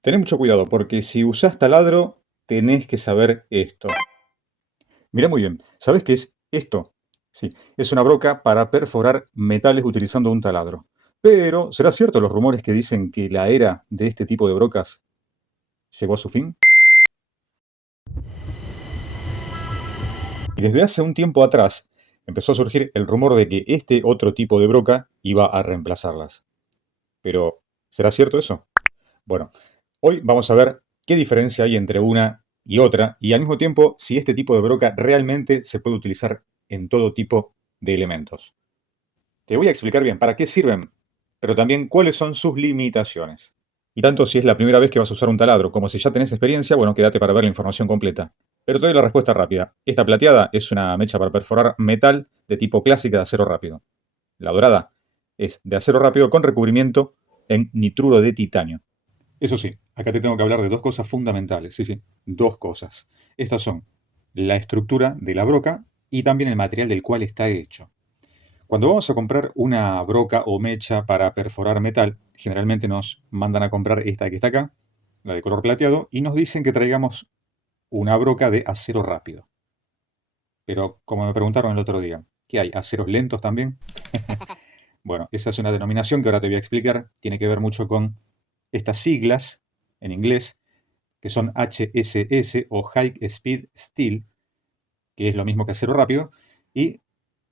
Tenés mucho cuidado, porque si usás taladro, tenés que saber esto. Mirá muy bien, ¿sabés qué es esto? Sí, es una broca para perforar metales utilizando un taladro. Pero, ¿será cierto los rumores que dicen que la era de este tipo de brocas llegó a su fin? Y desde hace un tiempo atrás empezó a surgir el rumor de que este otro tipo de broca iba a reemplazarlas. Pero, ¿será cierto eso? Bueno, hoy vamos a ver qué diferencia hay entre una y otra y al mismo tiempo si este tipo de broca realmente se puede utilizar en todo tipo de elementos. Te voy a explicar bien para qué sirven, pero también cuáles son sus limitaciones. Y tanto si es la primera vez que vas a usar un taladro como si ya tenés experiencia, bueno, quédate para ver la información completa. Pero te doy la respuesta rápida. Esta plateada es una mecha para perforar metal de tipo clásica de acero rápido. La dorada es de acero rápido con recubrimiento en nitruro de titanio. Eso sí, acá te tengo que hablar de dos cosas fundamentales. Sí, sí, dos cosas. Estas son la estructura de la broca y también el material del cual está hecho. Cuando vamos a comprar una broca o mecha para perforar metal, generalmente nos mandan a comprar esta que está acá, la de color plateado, y nos dicen que traigamos una broca de acero rápido. Pero como me preguntaron el otro día, ¿qué hay? ¿Aceros lentos también? Bueno, esa es una denominación que ahora te voy a explicar. Tiene que ver mucho con estas siglas en inglés, que son HSS o High Speed Steel, que es lo mismo que acero rápido. Y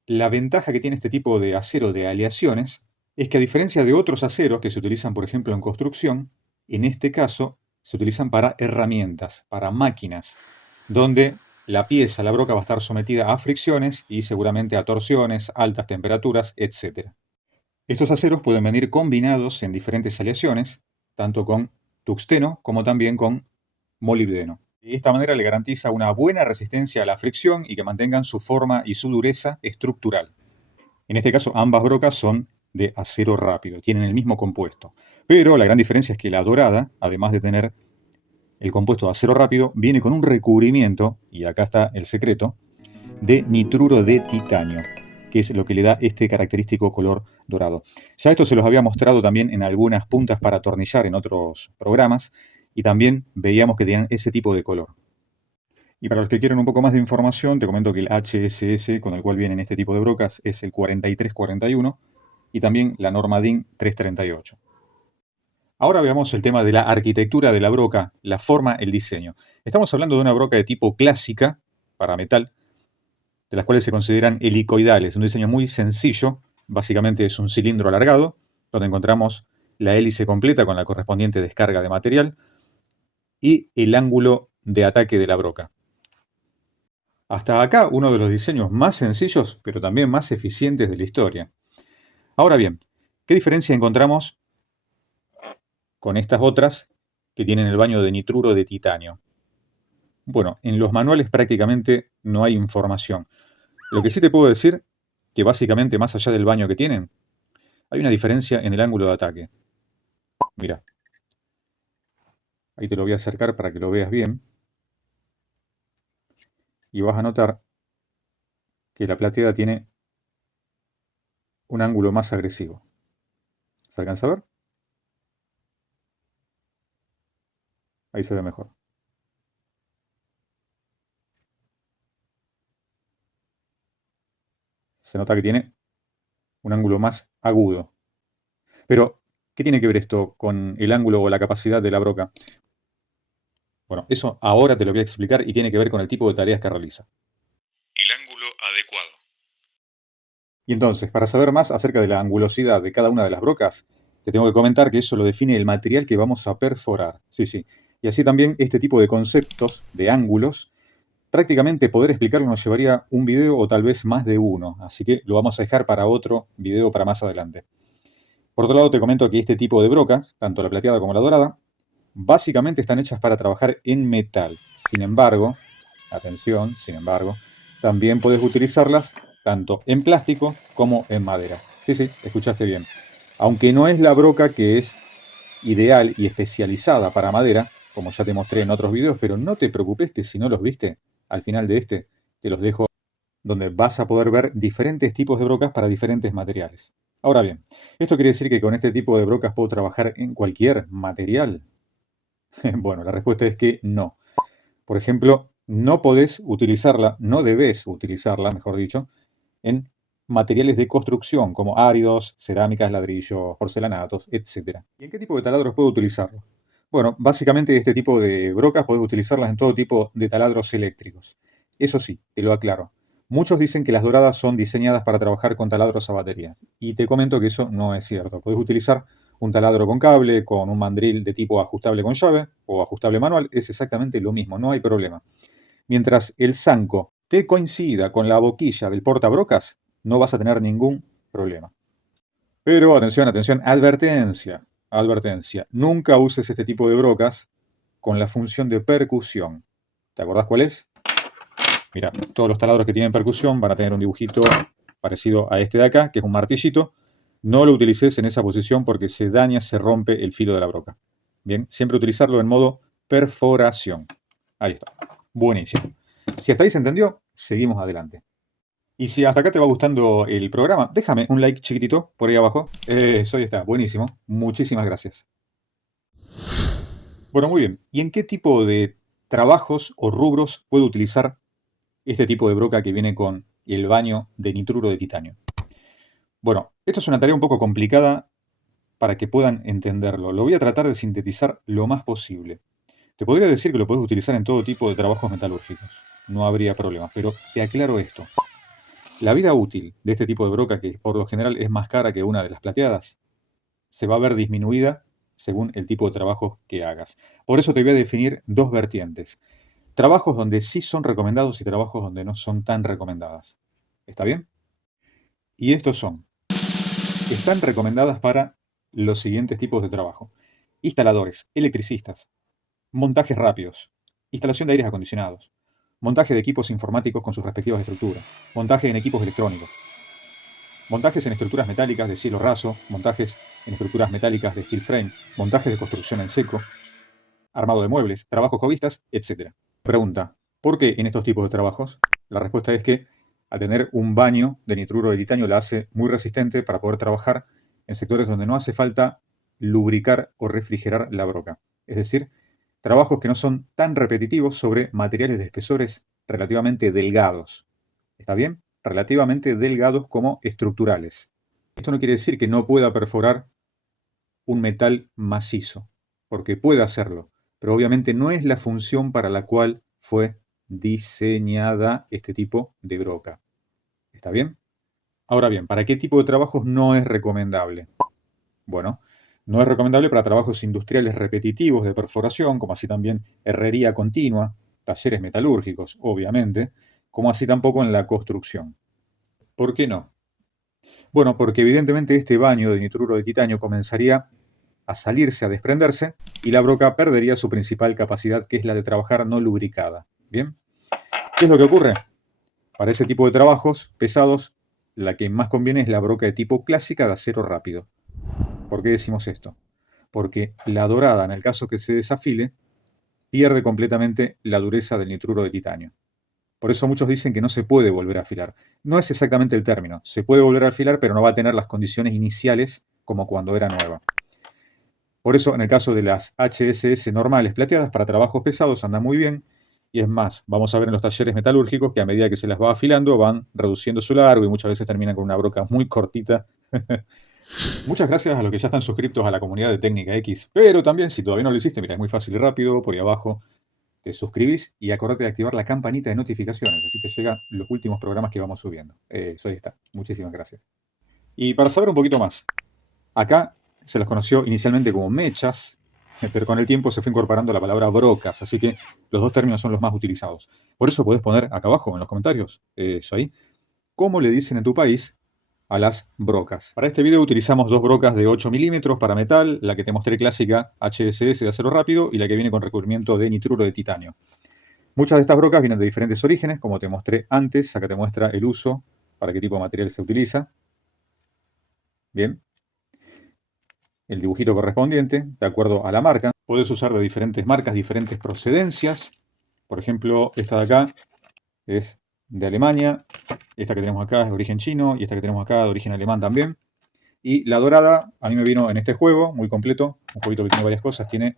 la ventaja que tiene este tipo de acero de aleaciones es que a diferencia de otros aceros que se utilizan, por ejemplo, en construcción, en este caso se utilizan para herramientas, para máquinas, donde la pieza, la broca, va a estar sometida a fricciones y seguramente a torsiones, altas temperaturas, etc. Estos aceros pueden venir combinados en diferentes aleaciones, tanto con tuxteno como también con molibdeno. De esta manera le garantiza una buena resistencia a la fricción y que mantengan su forma y su dureza estructural. En este caso, ambas brocas son de acero rápido, tienen el mismo compuesto. Pero la gran diferencia es que la dorada, además de tener el compuesto de acero rápido, viene con un recubrimiento, y acá está el secreto, de nitruro de titanio, que es lo que le da este característico color dorado. Ya esto se los había mostrado también en algunas puntas para atornillar en otros programas, y también veíamos que tenían ese tipo de color. Y para los que quieren un poco más de información, te comento que el HSS con el cual vienen este tipo de brocas es el 4341 y también la norma DIN 338. Ahora veamos el tema de la arquitectura de la broca, la forma, el diseño. Estamos hablando de una broca de tipo clásica para metal, de las cuales se consideran helicoidales, un diseño muy sencillo, básicamente es un cilindro alargado, donde encontramos la hélice completa con la correspondiente descarga de material y el ángulo de ataque de la broca. Hasta acá uno de los diseños más sencillos, pero también más eficientes de la historia. Ahora bien, ¿qué diferencia encontramos con estas otras que tienen el baño de nitruro de titanio? Bueno, en los manuales prácticamente no hay información. Lo que sí te puedo decir, que básicamente más allá del baño que tienen, hay una diferencia en el ángulo de ataque. Mira, ahí te lo voy a acercar para que lo veas bien. Y vas a notar que la plateada tiene un ángulo más agresivo. ¿Se alcanza a ver? Ahí se ve mejor. Se nota que tiene un ángulo más agudo. Pero, ¿qué tiene que ver esto con el ángulo o la capacidad de la broca? Bueno, eso ahora te lo voy a explicar y tiene que ver con el tipo de tareas que realiza. El ángulo adecuado. Y entonces, para saber más acerca de la angulosidad de cada una de las brocas, te tengo que comentar que eso lo define el material que vamos a perforar. Sí, sí. Y así también este tipo de conceptos, de ángulos, prácticamente poder explicarlo nos llevaría un video o tal vez más de uno. Así que lo vamos a dejar para otro video para más adelante. Por otro lado, te comento que este tipo de brocas, tanto la plateada como la dorada, básicamente están hechas para trabajar en metal. Sin embargo, atención, sin embargo, también puedes utilizarlas tanto en plástico como en madera. Sí, sí, escuchaste bien. Aunque no es la broca que es ideal y especializada para madera, como ya te mostré en otros videos, pero no te preocupes que si no los viste, al final de este te los dejo donde vas a poder ver diferentes tipos de brocas para diferentes materiales. Ahora bien, ¿esto quiere decir que con este tipo de brocas puedo trabajar en cualquier material? Bueno, la respuesta es que no. Por ejemplo, no podés utilizarla, no debes utilizarla, mejor dicho, en materiales de construcción como áridos, cerámicas, ladrillos, porcelanatos, etc. ¿Y en qué tipo de taladros puedo utilizarlo? Bueno, básicamente este tipo de brocas podés utilizarlas en todo tipo de taladros eléctricos. Eso sí, te lo aclaro. Muchos dicen que las doradas son diseñadas para trabajar con taladros a batería. Y te comento que eso no es cierto. Podés utilizar un taladro con cable, con un mandril de tipo ajustable con llave o ajustable manual. Es exactamente lo mismo, no hay problema. Mientras el zanco te coincida con la boquilla del portabrocas, no vas a tener ningún problema. Pero atención, atención, advertencia, advertencia. Nunca uses este tipo de brocas con la función de percusión. ¿Te acordás cuál es? Mira, todos los taladros que tienen percusión van a tener un dibujito parecido a este de acá, que es un martillito. No lo utilices en esa posición porque se daña, se rompe el filo de la broca. Bien, siempre utilizarlo en modo perforación. Ahí está. Buenísimo. Si hasta ahí se entendió, seguimos adelante. Y si hasta acá te va gustando el programa, déjame un like chiquitito por ahí abajo. Eso ahí está, buenísimo. Muchísimas gracias. Bueno, muy bien. ¿Y en qué tipo de trabajos o rubros puedo utilizar este tipo de broca que viene con el baño de nitruro de titanio? Bueno, esto es una tarea un poco complicada para que puedan entenderlo. Lo voy a tratar de sintetizar lo más posible. Te podría decir que lo puedes utilizar en todo tipo de trabajos metalúrgicos. No habría problema, pero te aclaro esto. La vida útil de este tipo de broca, que por lo general es más cara que una de las plateadas, se va a ver disminuida según el tipo de trabajo que hagas. Por eso te voy a definir dos vertientes. Trabajos donde sí son recomendados y trabajos donde no son tan recomendadas. ¿Está bien? Y estos son. Están recomendadas para los siguientes tipos de trabajo. Instaladores, electricistas, montajes rápidos, instalación de aires acondicionados, montaje de equipos informáticos con sus respectivas estructuras, montaje en equipos electrónicos, montajes en estructuras metálicas de cielo raso, montajes en estructuras metálicas de steel frame, montajes de construcción en seco, armado de muebles, trabajos hobbyistas, etc. Pregunta, ¿por qué en estos tipos de trabajos? La respuesta es que al tener un baño de nitruro de titanio la hace muy resistente para poder trabajar en sectores donde no hace falta lubricar o refrigerar la broca. Es decir, trabajos que no son tan repetitivos sobre materiales de espesores relativamente delgados. ¿Está bien? Relativamente delgados como estructurales. Esto no quiere decir que no pueda perforar un metal macizo, porque puede hacerlo, pero obviamente no es la función para la cual fue diseñada este tipo de broca. ¿Está bien? Ahora bien, ¿para qué tipo de trabajos no es recomendable? Bueno, no es recomendable para trabajos industriales repetitivos de perforación, como así también herrería continua, talleres metalúrgicos, obviamente, como así tampoco en la construcción. ¿Por qué no? Bueno, porque evidentemente este baño de nitruro de titanio comenzaría a salirse, a desprenderse, y la broca perdería su principal capacidad, que es la de trabajar no lubricada. ¿Bien? ¿Qué es lo que ocurre? Para ese tipo de trabajos pesados, la que más conviene es la broca de tipo clásica de acero rápido. ¿Por qué decimos esto? Porque la dorada, en el caso que se desafile, pierde completamente la dureza del nitruro de titanio. Por eso muchos dicen que no se puede volver a afilar. No es exactamente el término. Se puede volver a afilar, pero no va a tener las condiciones iniciales como cuando era nueva. Por eso, en el caso de las HSS normales plateadas, para trabajos pesados anda muy bien. Y es más, vamos a ver en los talleres metalúrgicos que a medida que se las va afilando van reduciendo su largo y muchas veces terminan con una broca muy cortita. Muchas gracias a los que ya están suscritos a la comunidad de Técnica X. Pero también, si todavía no lo hiciste, mira, es muy fácil y rápido. Por ahí abajo te suscribís y acordate de activar la campanita de notificaciones. Así te llegan los últimos programas que vamos subiendo. Eso ahí está. Muchísimas gracias. Y para saber un poquito más, acá se los conoció inicialmente como mechas, pero con el tiempo se fue incorporando la palabra brocas, así que los dos términos son los más utilizados. Por eso podés poner acá abajo en los comentarios, eso ahí, cómo le dicen en tu país a las brocas. Para este video utilizamos dos brocas de 8 milímetros para metal, la que te mostré clásica HSS de acero rápido y la que viene con recubrimiento de nitruro de titanio. Muchas de estas brocas vienen de diferentes orígenes, como te mostré antes, acá te muestra el uso, para qué tipo de material se utiliza. Bien, el dibujito correspondiente, de acuerdo a la marca. Puedes usar de diferentes marcas, diferentes procedencias. Por ejemplo, esta de acá es de Alemania. Esta que tenemos acá es de origen chino y esta que tenemos acá de origen alemán también. Y la dorada a mí me vino en este juego, muy completo, un jueguito que tiene varias cosas. Tiene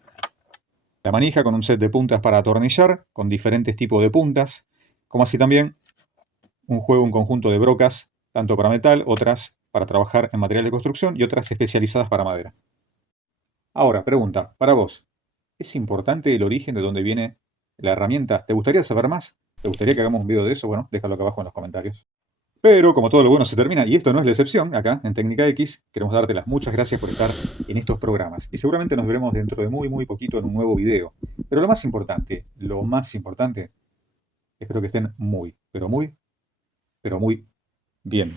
la manija con un set de puntas para atornillar, con diferentes tipos de puntas, como así también un juego, un conjunto de brocas, tanto para metal, otras para trabajar en material de construcción y otras especializadas para madera. Ahora, pregunta, para vos, ¿es importante el origen de dónde viene la herramienta? ¿Te gustaría saber más? ¿Te gustaría que hagamos un video de eso? Bueno, déjalo acá abajo en los comentarios. Pero como todo lo bueno se termina, y esto no es la excepción, acá en Técnica X, queremos darte las muchas gracias por estar en estos programas. Y seguramente nos veremos dentro de muy poquito en un nuevo video. Pero lo más importante, espero que estén muy, pero muy bien.